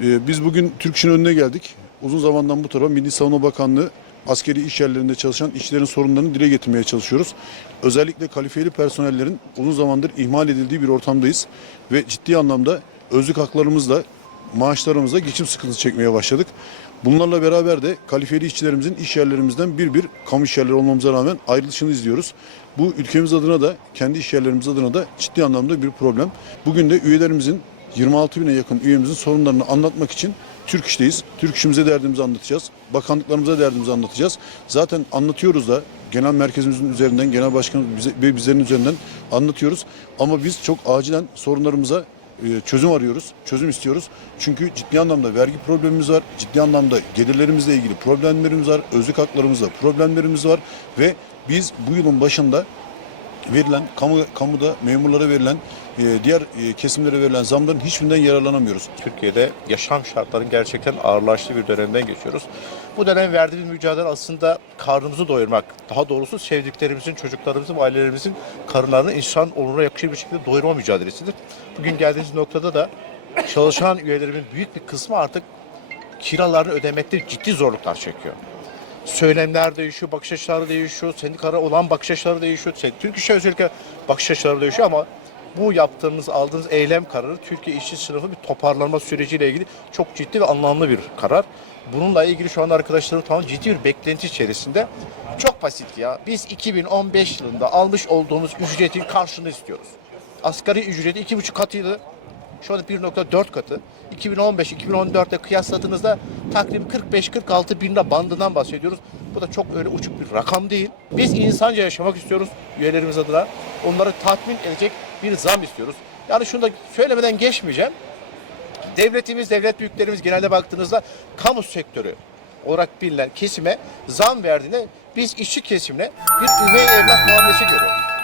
Ee, biz bugün Türk İş'in önüne geldik. Uzun zamandan bu tarafa Milli Savunma Bakanlığı askeri iş yerlerinde çalışan işçilerin sorunlarını dile getirmeye çalışıyoruz. Özellikle kalifiyeli personellerin uzun zamandır ihmal edildiği bir ortamdayız. Ve ciddi anlamda özlük haklarımızla, maaşlarımızla geçim sıkıntısı çekmeye başladık. Bunlarla beraber de kalifiyeli işçilerimizin iş yerlerimizden bir bir kamu iş yerleri olmamıza rağmen ayrılışını izliyoruz. Bu ülkemiz adına da kendi iş yerlerimiz adına da ciddi anlamda bir problem. Bugün de üyelerimizin 26 bine yakın üyemizin sorunlarını anlatmak için Türk İş'teyiz. Türk İş'imize derdimizi anlatacağız. Bakanlıklarımıza derdimizi anlatacağız. Zaten anlatıyoruz da genel merkezimizin üzerinden, genel başkanımız bize, ve bizlerin üzerinden anlatıyoruz. Ama biz çok acilen sorunlarımıza e, çözüm arıyoruz, çözüm istiyoruz. Çünkü ciddi anlamda vergi problemimiz var, ciddi anlamda gelirlerimizle ilgili problemlerimiz var, özlük haklarımızla problemlerimiz var ve biz bu yılın başında verilen kamu kamuda memurlara verilen diğer e, kesimlere verilen zamların hiçbirinden yararlanamıyoruz. Türkiye'de yaşam şartlarının gerçekten ağırlaştığı bir dönemden geçiyoruz. Bu dönem verdiğimiz mücadele aslında karnımızı doyurmak, daha doğrusu sevdiklerimizin, çocuklarımızın, ailelerimizin karınlarını insan onuruna yakışır bir şekilde doyurma mücadelesidir. Bugün geldiğimiz noktada da çalışan üyelerimin büyük bir kısmı artık kiralarını ödemekte ciddi zorluklar çekiyor. Söylemler değişiyor, bakış açıları değişiyor, sendikara olan bakış açıları değişiyor, Türk İş'e özellikle bakış açıları değişiyor ama bu yaptığımız, aldığınız eylem kararı Türkiye işçi sınıfı bir toparlanma süreciyle ilgili çok ciddi ve anlamlı bir karar. Bununla ilgili şu anda arkadaşlarım tamam ciddi bir beklenti içerisinde. Çok basit ya. Biz 2015 yılında almış olduğumuz ücretin karşılığını istiyoruz. Asgari ücreti iki buçuk katıydı. Şu anda 1.4 katı. 2015-2014'te kıyasladığınızda takribi 45-46 bin lira bandından bahsediyoruz. Bu da çok öyle uçuk bir rakam değil. Biz insanca yaşamak istiyoruz üyelerimiz adına. Onları tatmin edecek bir zam istiyoruz. Yani şunu da söylemeden geçmeyeceğim. Devletimiz, devlet büyüklerimiz genelde baktığınızda kamu sektörü olarak bilinen kesime zam verdiğinde biz işçi kesimine bir üvey evlat muamelesi görüyoruz.